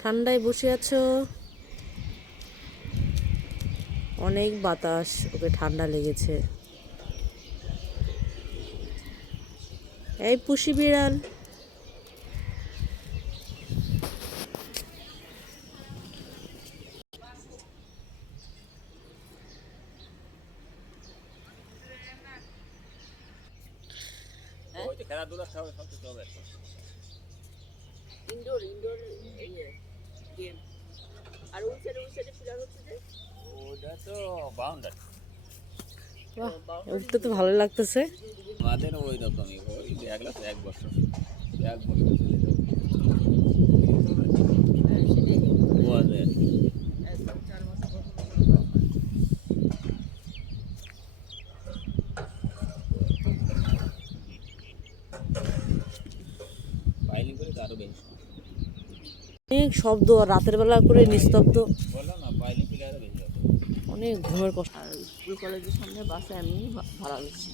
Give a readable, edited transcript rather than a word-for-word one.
ঠান্ডায় বসে আছো? অনেক বাতাস, ওকে ঠান্ডা লেগেছে। এই পুষি বিড়াল, খেলাধুলা সব কিছু হবে। Indoor indoor game. আর ওই সাইডে প্লেয়ার হচ্ছে যে ওটা তো বাউন্ডারি। বাহ, ওটা তো ভালো লাগতেছে। আমাদের ওই রকমই, ওই দেখলো তো 1 বছর চলে যাবে। ওদের পাইলিং করে তো আরো বেশি অনেক শব্দ, আর রাতের বেলা করে নিস্তব্ধ, বললাম না, পাইলিং করে আরো বেশি হবে। অনেক ঘুমের কষ্ট। আর স্কুল কলেজের সামনে বাসে আমি ভাড়া দিচ্ছি।